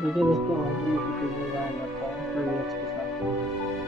देखिए दोस्तों, हर दिन मैं किसी भी गाना गाता हूँ कोई भी के साथ।